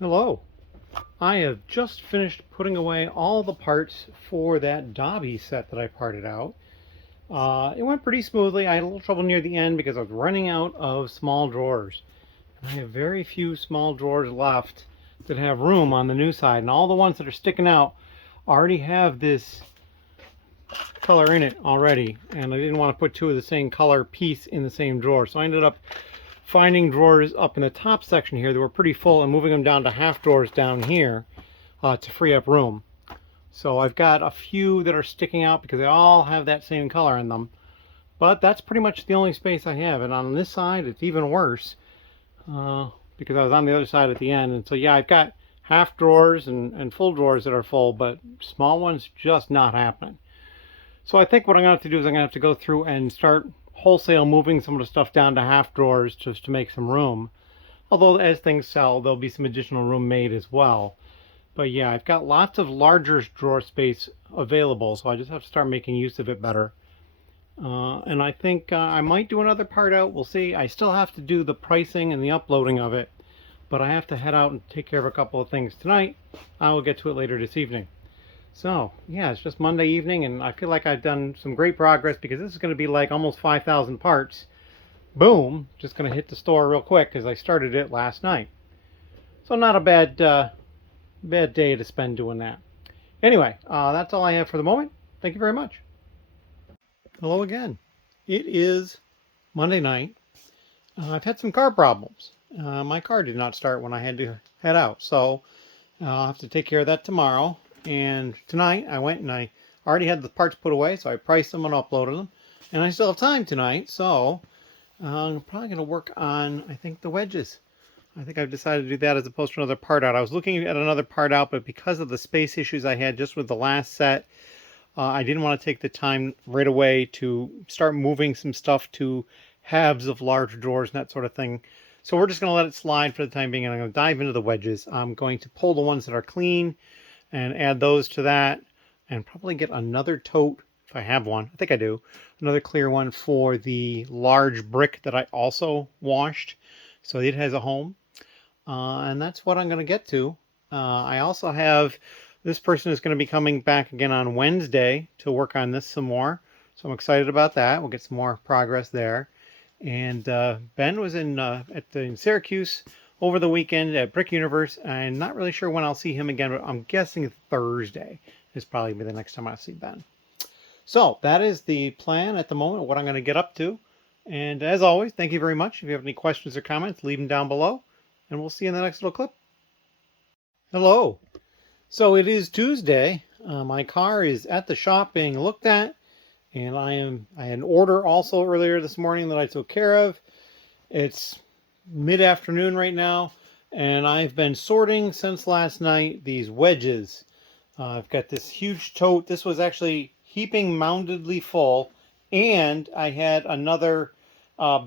Hello. I have just finished putting away all the parts for that Dobby set that I parted out. It went pretty smoothly. I had a little trouble near the end because I was running out of small drawers. And I have very few small drawers left that have room on the new side. And all the ones that are sticking out already have this color in it already. And I didn't want to put two of the same color piece in the same drawer. So I ended up finding drawers up in the top section here that were pretty full and moving them down to half drawers down here to free up room. So I've got a few that are sticking out because they all have that same color in them. But that's pretty much the only space I have. And on this side, it's even worse because I was on the other side at the end. And so, yeah, I've got half drawers and full drawers that are full, but small ones just not happening. So I think what I'm going to have to do is I'm going to have to go through and start wholesale moving some of the stuff down to half drawers just to make some room. Although as things sell, there'll be some additional room made as well. But yeah, I've got lots of larger drawer space available, so I just have to start making use of it better. And I think I might do another part out. We'll see. I still have to do the pricing and the uploading of it, but I have to head out and take care of a couple of things tonight. I will get to it later this evening. So yeah, it's just Monday evening, and I feel like I've done some great progress because this is going to be like almost 5,000 parts. Boom, just going to hit the store real quick because I started it last night. So not a bad day to spend doing that. Anyway, that's all I have for the moment. Thank you very much. Hello again. It is Monday night. I've had some car problems. My car did not start when I had to head out, so I'll have to take care of that tomorrow. And tonight I went and I already had the parts put away, so I priced them and uploaded them. And I still have time tonight, so I'm probably going to work on, I think, the wedges. I think I've decided to do that as opposed to another part out. I was looking at another part out, but because of the space issues I had just with the last set, I didn't want to take the time right away to start moving some stuff to halves of large drawers and that sort of thing. So we're just going to let it slide for the time being, and I'm going to dive into the wedges. I'm going to pull the ones that are clean and add those to that, and probably get another tote if I have one. I think I do. Another clear one for the large brick that I also washed, so it has a home. And that's what I'm going to get to. I also have, this person is going to be coming back again on Wednesday to work on this some more, so I'm excited about that. We'll get some more progress there. And Ben was in Syracuse over the weekend at Brick Universe. I'm not really sure when I'll see him again, but I'm guessing Thursday is probably the next time I see Ben. So that is the plan at the moment, what I'm going to get up to. And as always, thank you very much. If you have any questions or comments, leave them down below, and we'll see you in the next little clip. Hello. So it is Tuesday. My car is at the shop being looked at, and I had an order also earlier this morning that I took care of. It's mid-afternoon right now, and I've been sorting since last night these wedges. I've got this huge tote. This was actually heaping moundedly full, and I had another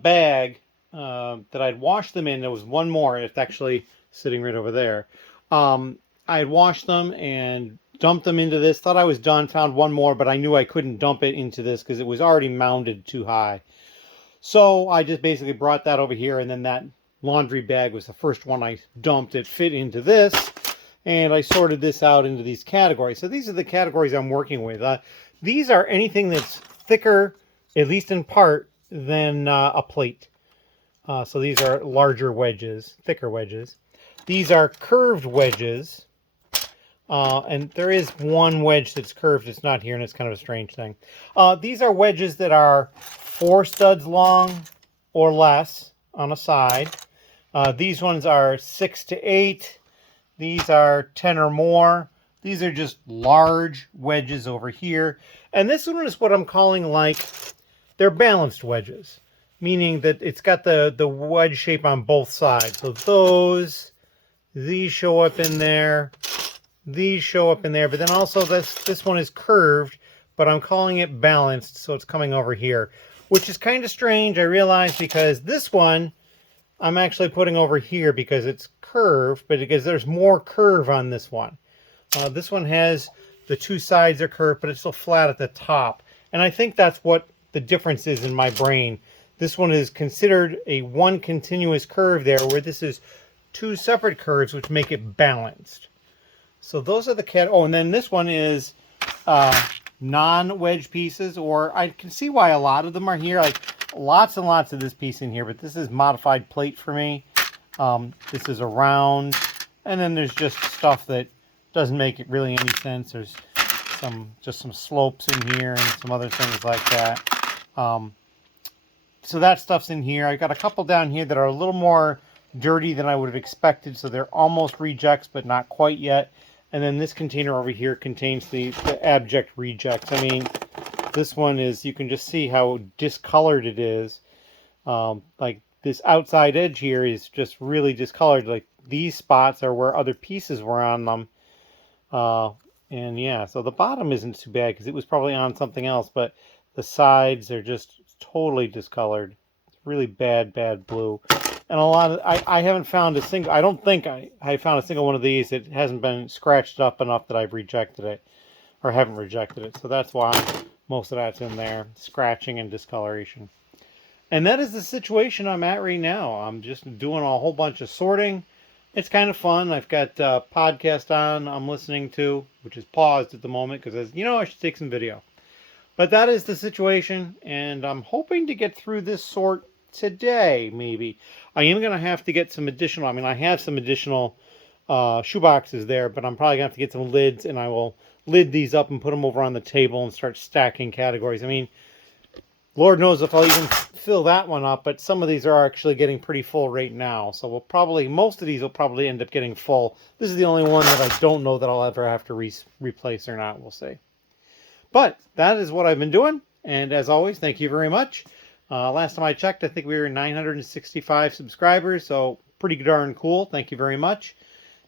bag that I'd washed them in. There was one more. It's actually sitting right over there. I had washed them and dumped them into this. Thought I was done. Found one more, but I knew I couldn't dump it into this because it was already mounded too high. So I just basically brought that over here, and then that laundry bag was the first one I dumped. It fit into this, and I sorted this out into these categories. So these are the categories I'm working with. These are anything that's thicker, at least in part, than a plate. So these are larger wedges, thicker wedges. These are curved wedges. And there is one wedge that's curved. It's not here, and it's kind of a strange thing. These are wedges that are 4 studs long or less on a side. These ones are 6 to 8. These are 10 or more. These are just large wedges over here. And this one is what I'm calling, like, they're balanced wedges, meaning that it's got the wedge shape on both sides. So these show up in there. These show up in there, but then also this one is curved, but I'm calling it balanced, so it's coming over here, which is kind of strange, I realize, because this one I'm actually putting over here because it's curved, but because there's more curve on this one. This one has the 2 sides are curved, but it's still flat at the top, and I think that's what the difference is in my brain. This one is considered a one continuous curve there, where this is two separate curves, which make it balanced. So those are the oh, and then this one is non-wedge pieces, or I can see why a lot of them are here. Like lots and lots of this piece in here, but this is modified plate for me. This is a round, and then there's just stuff that doesn't make it really any sense. There's just some slopes in here and some other things like that. So that stuff's in here. I got a couple down here that are a little more dirty than I would have expected, so they're almost rejects, but not quite yet. And then this container over here contains the abject rejects. I mean, this one is, you can just see how discolored it is. Like this outside edge here is just really discolored. Like these spots are where other pieces were on them. And yeah, so the bottom isn't too bad because it was probably on something else, but the sides are just totally discolored. It's really bad blue. And a lot of, I haven't found a single, I don't think I found a single one of these that hasn't been scratched up enough that I've rejected it, or haven't rejected it. So that's why most of that's in there, scratching and discoloration. And that is the situation I'm at right now. I'm just doing a whole bunch of sorting. It's kind of fun. I've got a podcast on I'm listening to, which is paused at the moment because, you know, I should take some video. But that is the situation, and I'm hoping to get through this sort today, maybe. I am going to have to get some additional, I mean, I have some additional shoe boxes there, but I'm probably going to have to get some lids, and I will lid these up and put them over on the table and start stacking categories. I mean, Lord knows if I'll even fill that one up, but some of these are actually getting pretty full right now. So we'll probably, most of these will probably end up getting full. This is the only one that I don't know that I'll ever have to replace or not. We'll see. But that is what I've been doing. And as always, thank you very much. Last time I checked, I think we were 965 subscribers. So pretty darn cool. Thank you very much.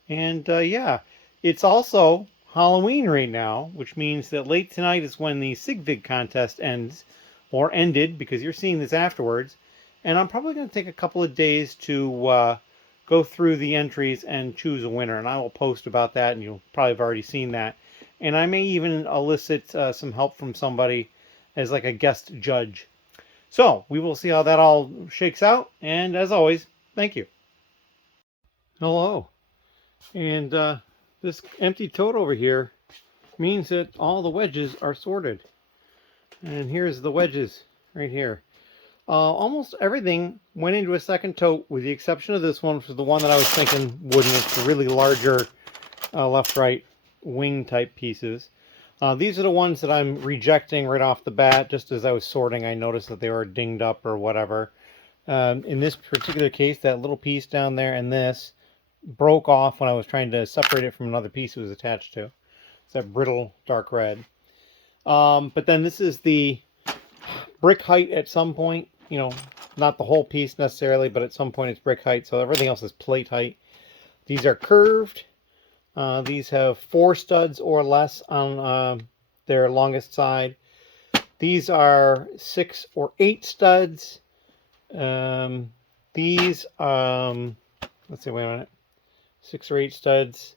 And yeah, it's also Halloween right now, which means that late tonight is when the SigVig contest ends. Or ended, because you're seeing this afterwards. And I'm probably going to take a couple of days to go through the entries and choose a winner. And I will post about that, and you'll probably have already seen that. And I may even elicit some help from somebody as like a guest judge. So we will see how that all shakes out. And as always, thank you. Hello. And this empty tote over here means that all the wedges are sorted. And here's the wedges right here. Almost everything went into a second tote with the exception of this one, which is the one that I was thinking wouldn't. It's the really larger left-right wing type pieces. These are the ones that I'm rejecting right off the bat. Just as I was sorting, I noticed that they were dinged up or whatever. In this particular case, that little piece down there and this broke off when I was trying to separate it from another piece it was attached to. It's that brittle dark red. But then this is the brick height at some point, you know, not the whole piece necessarily, but at some point it's brick height. So everything else is plate height. These are curved. These have 4 studs or less on their longest side. These are 6 or 8 studs. These, let's see, wait a minute. 6 or 8 studs.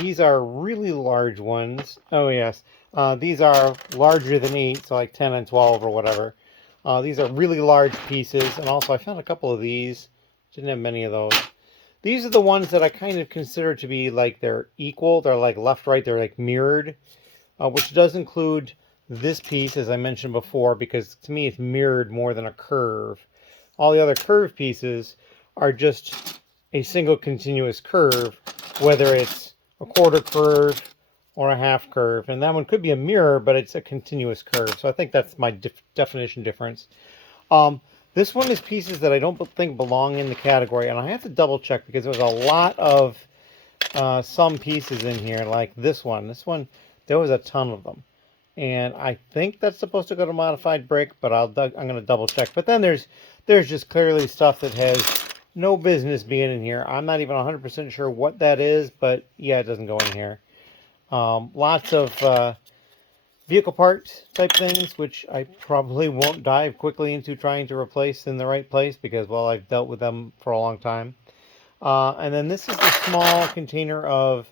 These are really large ones. Oh, yes. These are larger than 8, so like 10 and 12 or whatever. These are really large pieces. And also I found a couple of these. Didn't have many of those. These are the ones that I kind of consider to be like they're equal. They're like left, right. They're like mirrored. Which does include this piece, as I mentioned before, because to me it's mirrored more than a curve. All the other curved pieces are just a single continuous curve, whether it's a quarter curve or a half curve. And that one could be a mirror, but it's a continuous curve. So I think that's my definition difference. This one is pieces that I don't think belong in the category. And I have to double check because there was a lot of some pieces in here, like this one. This one, there was a ton of them. And I think that's supposed to go to modified brick, but I'm going to double check. But then there's just clearly stuff that has no business being in here. I'm not even 100% sure what that is, but yeah, it doesn't go in here. Lots of vehicle parts type things, which I probably won't dive quickly into trying to replace in the right place because, well, I've dealt with them for a long time. And then this is the small container of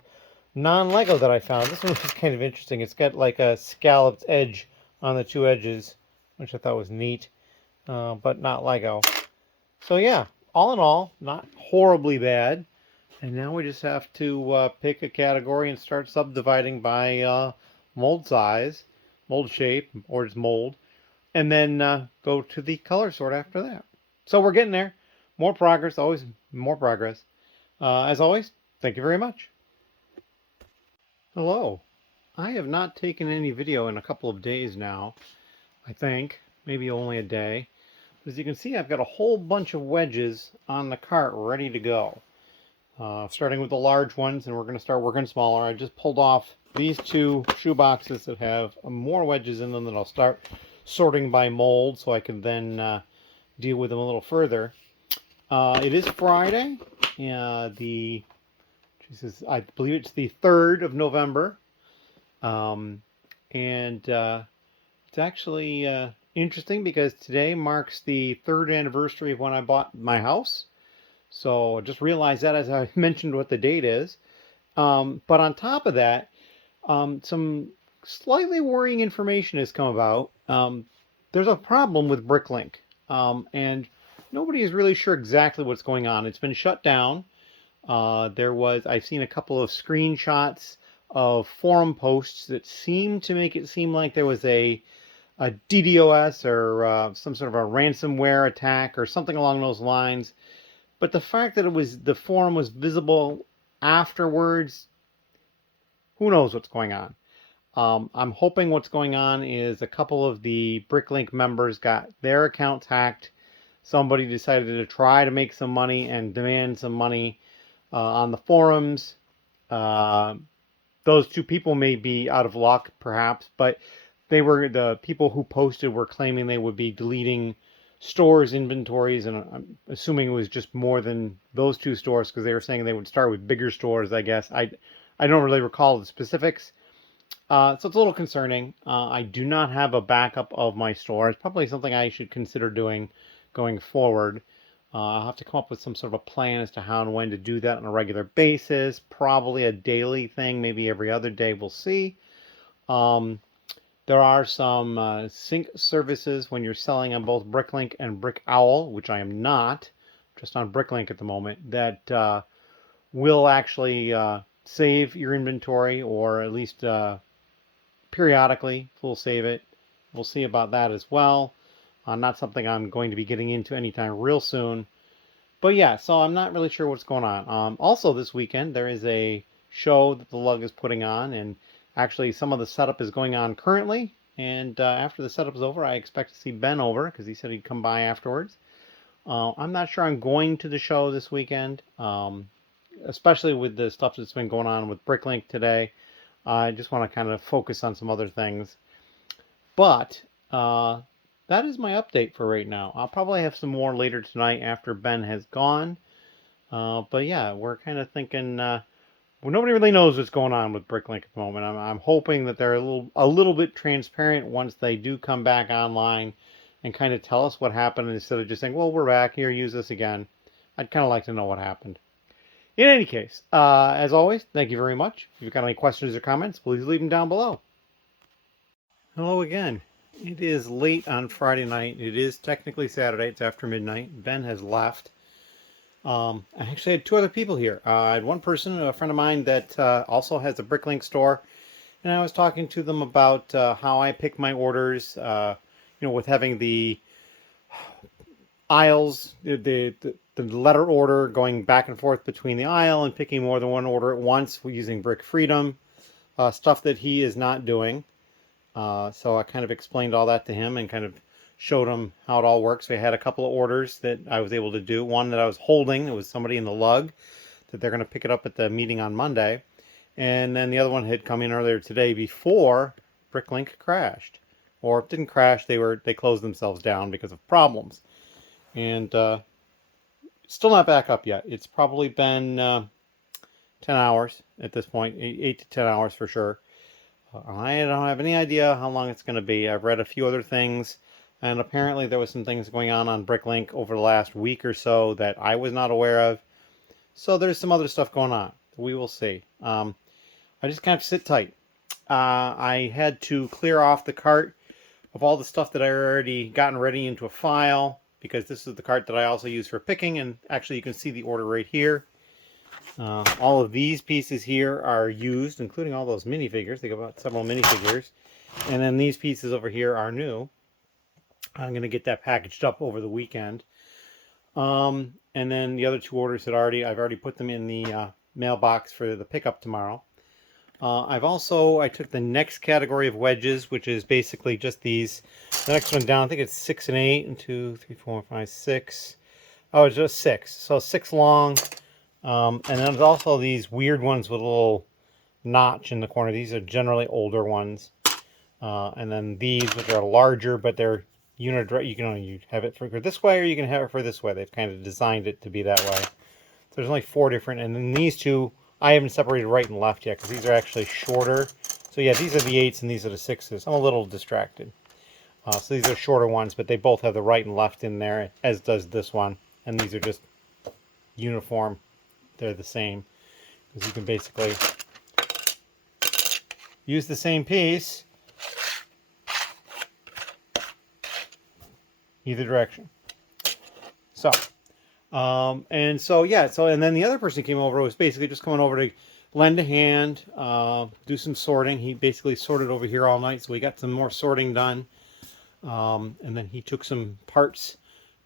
non-Lego that I found. This one was kind of interesting. It's got like a scalloped edge on the 2 edges, which I thought was neat, but not Lego. So yeah, all in all, not horribly bad. And now we just have to pick a category and start subdividing by mold size, mold shape, or just mold, and then go to the color sort after that. So we're getting there. More progress, always more progress. As always, thank you very much. Hello. I have not taken any video in a couple of days now, I think. Maybe only a day. As you can see, I've got a whole bunch of wedges on the cart ready to go. Starting with the large ones, and we're going to start working smaller. I just pulled off these two shoe boxes that have more wedges in them that I'll start sorting by mold so I can then deal with them a little further. It is Friday. I believe it's the 3rd of November. It's actually interesting because today marks the 3rd anniversary of when I bought my house. So just realize that as I mentioned what the date is. But on top of that, some slightly worrying information has come about. There's a problem with Bricklink, and nobody is really sure exactly what's going on. It's been shut down. I've seen a couple of screenshots of forum posts that seem to make it seem like there was a DDoS or some sort of a ransomware attack or something along those lines. But the fact that the forum was visible afterwards, who knows what's going on. I'm hoping what's going on is a couple of the Bricklink members got their accounts hacked. Somebody decided to try to make some money and demand some money on the forums. Those two people may be out of luck, perhaps, but the people who posted were claiming they would be deleting stores' inventories, and I'm assuming it was just more than those two stores because they were saying they would start with bigger stores, I guess. I don't really recall the specifics. So it's a little concerning. I do not have a backup of my store. It's probably something I should consider doing going forward. I'll have to come up with some sort of a plan as to how and when to do that on a regular basis. Probably a daily thing, maybe every other day. We'll see. There are some sync services when you're selling on both Bricklink and BrickOwl, which I am not, just on Bricklink at the moment, that will actually save your inventory, or at least periodically will save it. We'll see about that as well. Not something I'm going to be getting into anytime real soon. But yeah, so I'm not really sure what's going on. Also this weekend, there is a show that the Lug is putting on, and actually some of the setup is going on currently. And after the setup is over, I expect to see Ben over, because he said he'd come by afterwards. I'm not sure I'm going to the show this weekend, especially with the stuff that's been going on with Bricklink today. I just want to kind of focus on some other things. But that is my update for right now. I'll probably have some more later tonight after Ben has gone. But yeah, we're kind of thinking, well, nobody really knows what's going on with Bricklink at the moment. I'm hoping that they're a little bit transparent once they do come back online and kind of tell us what happened instead of just saying, well, we're back here, use this again. I'd kind of like to know what happened. In any case, as always, thank you very much. If you've got any questions or comments, please leave them down below. Hello again. It is late on Friday night. It is technically Saturday. It's after midnight. Ben has left. I actually had two other people here. I had one person, a friend of mine, that also has a Bricklink store, and I was talking to them about how I pick my orders. With having the aisles, the letter order going back and forth between the aisle and picking more than one order at once using Brick Freedom, stuff that he is not doing. So I kind of explained all that to him and kind of showed him how it all works. We had a couple of orders that I was able to do. One that I was holding, it was somebody in the lug that they're going to pick it up at the meeting on Monday. And then the other one had come in earlier today before Bricklink crashed. Or it didn't crash, they closed themselves down because of problems. And still not back up yet. It's probably been 10 hours at this point, 8 to 10 hours for sure. I don't have any idea how long it's going to be. I've read a few other things, and apparently there was some things going on Bricklink over the last week or so that I was not aware of. So there's some other stuff going on. We will see. I just kind of sit tight. I had to clear off the cart of all the stuff that I already gotten ready into a file. because this is the cart that I also use for picking, and actually you can see the order right here. All of these pieces here are used, including all those minifigures. They got several minifigures. And then these pieces over here are new. I'm going to get that packaged up over the weekend. And then the other two orders I've already put them in the mailbox for the pickup tomorrow. I took the next category of wedges, which is basically just these. The next one down, I think it's 6 and 8, and 2, 3, 4, 5, 6. Oh, it's just 6. So 6 long. And then there's also these weird ones with a little notch in the corner. These are generally older ones. And then these, which are larger, but they're unidirect. You can only have it for this way, or you can have it for this way. They've kind of designed it to be that way. So there's only 4 different. And then these two, I haven't separated right and left yet, because these are actually shorter. So yeah, these are the 8s and these are the 6s. I'm a little distracted. So these are shorter ones, but they both have the right and left in there, as does this one. And these are just uniform. They're the same, because you can basically use the same piece either direction. So, and then the other person came over was basically just coming over to lend a hand, do some sorting. He basically sorted over here all night, so we got some more sorting done. And then he took some parts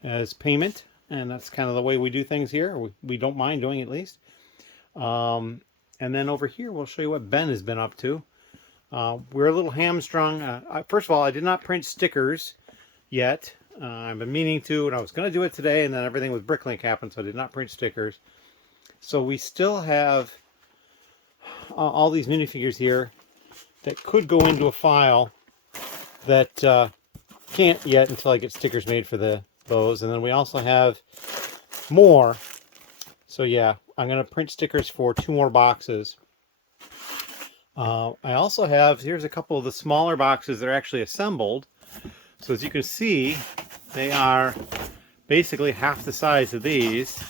as payment. And that's kind of the way we do things here. We don't mind doing it, at least. And then over here, we'll show you what Ben has been up to. We're a little hamstrung. First of all, I did not print stickers yet. I've been meaning to, and I was going to do it today, and then everything with Bricklink happened, so I did not print stickers. So we still have all these minifigures here that could go into a file that can't yet until I get stickers made for those. And then we also have more. So yeah, I'm going to print stickers for 2 more boxes. I also have, here's a couple of the smaller boxes that are actually assembled. So as you can see, they are basically half the size of these.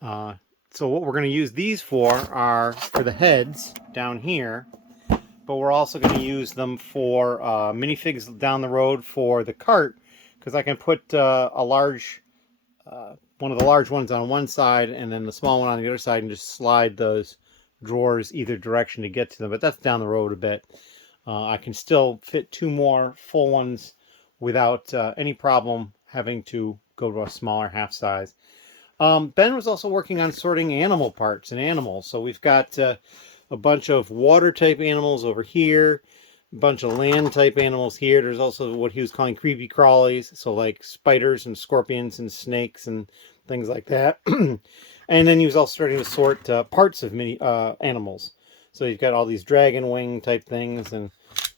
So what we're going to use these for are for the heads down here. But we're also going to use them for minifigs down the road for the cart. Because I can put one of the large ones on one side and then the small one on the other side and just slide those drawers either direction to get to them. But that's down the road a bit. I can still fit 2 more full ones without any problem having to go to a smaller half size. Ben was also working on sorting animal parts and animals. So we've got a bunch of water type animals over here. Bunch of land type animals here. There's also what he was calling creepy crawlies, so like spiders and scorpions and snakes and things like that. And then he was also starting to sort parts of many animals. So you've got all these dragon wing type things, and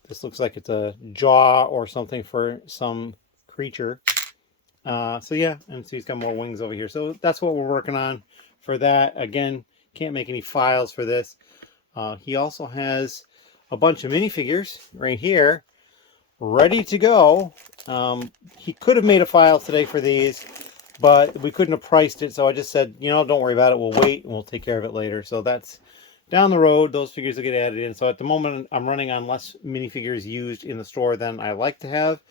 this looks like it's a jaw or something for some creature. So yeah, and so he's got more wings over here. So that's what we're working on for that. Again, can't make any files for this. He also has a bunch of minifigures right here ready to go. He could have made a file today for these, but we couldn't have priced it, so I just said, you know, don't worry about it, we'll wait and we'll take care of it later. So that's down the road. Those figures will get added in. So at the moment I'm running on less minifigures used in the store than I like to have,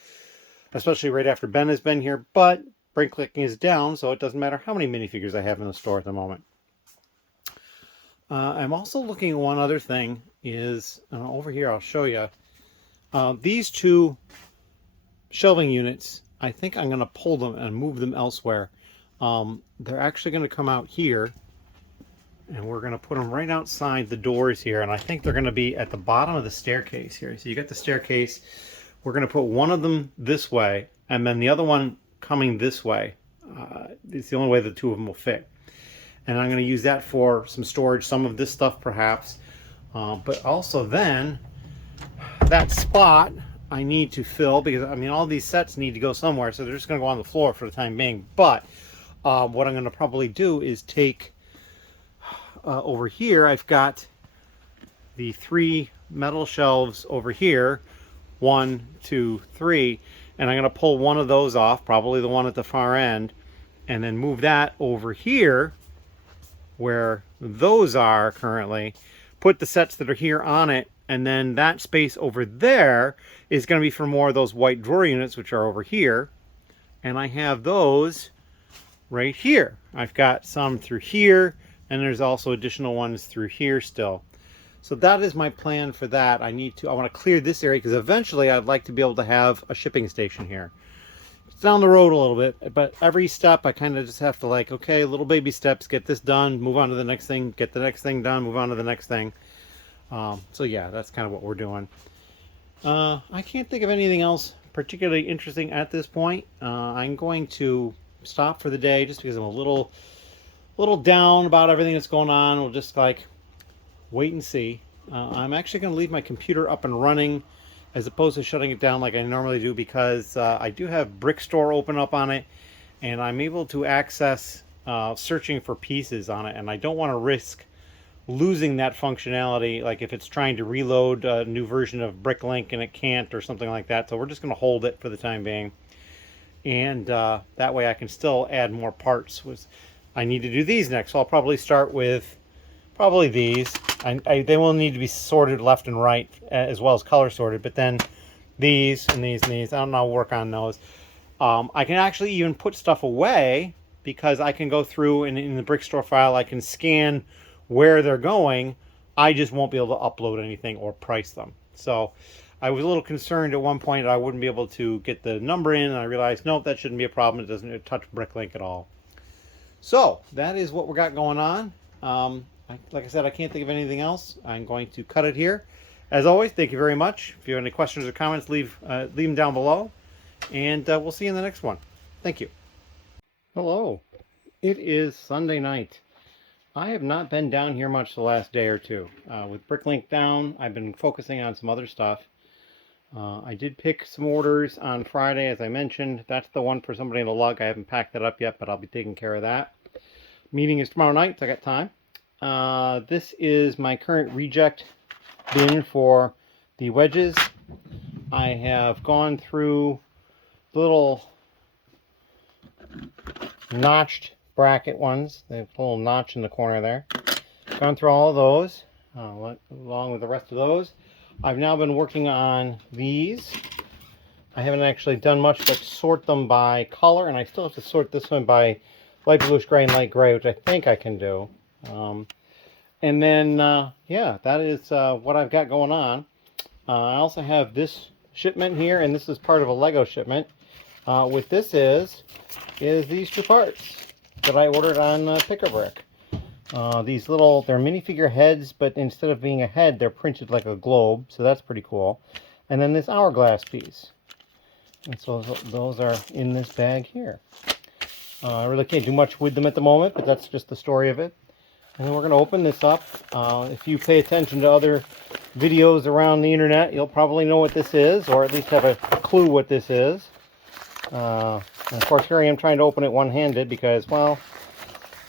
especially right after Ben has been here. But Bricklink is down, so it doesn't matter how many minifigures I have in the store at the moment. I'm also looking at one other thing. Is over here, I'll show you. These 2 shelving units, I think I'm going to pull them and move them elsewhere. They're actually going to come out here, and we're going to put them right outside the doors here, and I think they're going to be at the bottom of the staircase here. So you got the staircase. We're going to put one of them this way, and then the other one coming this way. It's the only way the 2 of them will fit. And I'm going to use that for some storage, some of this stuff perhaps. But also then, that spot I need to fill, because I mean all these sets need to go somewhere, so they're just going to go on the floor for the time being. But what I'm going to probably do is take over here, I've got the 3 metal shelves over here, 1, 2, 3, and I'm going to pull one of those off, probably the one at the far end, and then move that over here where those are currently, put the sets that are here on it, and then that space over there is going to be for more of those white drawer units, which are over here. and I have those right here. I've got some through here, and there's also additional ones through here still. So that is my plan for that. I want to clear this area because eventually I'd like to be able to have a shipping station here. It's down the road a little bit, but every step I kind of just have to like, okay, little baby steps, get this done, move on to the next thing, get the next thing done, move on to the next thing. So yeah, that's kind of what we're doing. I can't think of anything else particularly interesting at this point. I'm going to stop for the day just because I'm a little down about everything that's going on. We'll just like wait and see. I'm actually going to leave my computer up and running as opposed to shutting it down like I normally do, because I do have Brickstore open up on it, and I'm able to access searching for pieces on it, and I don't want to risk losing that functionality, like if it's trying to reload a new version of Bricklink and it can't or something like that. So we're just going to hold it for the time being, and that way I can still add more parts. I need to do these next, so I'll probably start with these. They will need to be sorted left and right as well as color sorted, but then these and these and these, I don't know, I'll work on those. I can actually even put stuff away because I can go through and in the Brickstore file I can scan where they're going. I just won't be able to upload anything or price them. So I was a little concerned at one point that I wouldn't be able to get the number in, and I realized, nope, that shouldn't be a problem. It doesn't touch Bricklink at all. So that is what we got going on. Like I said, I can't think of anything else. I'm going to cut it here. As always, thank you very much. If you have any questions or comments, leave them down below, and we'll see you in the next one. Thank you. Hello. It is Sunday night. I have not been down here much the last day or two. With Bricklink down, I've been focusing on some other stuff. I did pick some orders on Friday, as I mentioned. That's the one for somebody in the lug. I haven't packed that up yet, but I'll be taking care of that. Meeting is tomorrow night, so I got time. This is my current reject bin for the wedges. I have gone through the little notched bracket ones. They have a little notch in the corner there. Gone through all of those, along with the rest of those. I've now been working on these. I haven't actually done much but sort them by color, and I still have to sort this one by light bluish gray and light gray, which I think I can do. And then, yeah, that is what I've got going on. I also have this shipment here, and this is part of a Lego shipment. What this is these two parts that I ordered on Pick-a-Brick. These little, they're minifigure heads, but instead of being a head, they're printed like a globe, so that's pretty cool. And then this hourglass piece. And so those are in this bag here. I really can't do much with them at the moment, but that's just the story of it. And then we're going to open this up. If you pay attention to other videos around the internet, you'll probably know what this is, or at least have a clue what this is. And of course, here I am trying to open it one-handed because, well,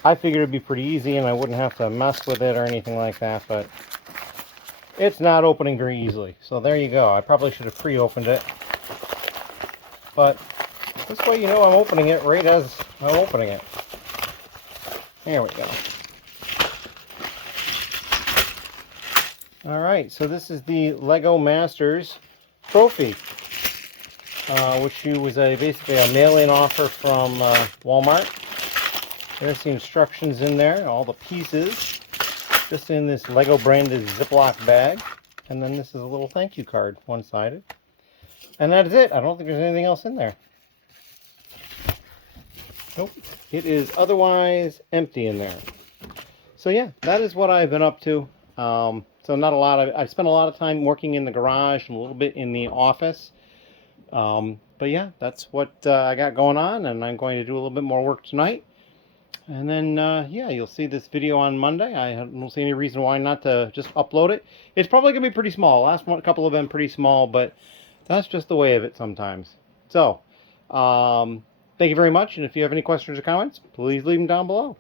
I figured it'd be pretty easy and I wouldn't have to mess with it or anything like that, but it's not opening very easily. So there you go. I probably should have pre-opened it. But this way you know I'm opening it right as I'm opening it. There we go. Alright, so this is the Lego Masters trophy, which was basically a mail-in offer from Walmart. There's the instructions in there, all the pieces, just in this Lego branded Ziploc bag. And then this is a little thank you card, one-sided. And that is it. I don't think there's anything else in there. Nope. It is otherwise empty in there. So yeah, that is what I've been up to. So not a lot of, I spent a lot of time working in the garage and a little bit in the office. But yeah, that's what I got going on, and I'm going to do a little bit more work tonight. And then, yeah, you'll see this video on Monday. I don't see any reason why not to just upload it. It's probably going to be pretty small. Last one, a couple have been pretty small, but that's just the way of it sometimes. So, thank you very much. And if you have any questions or comments, please leave them down below.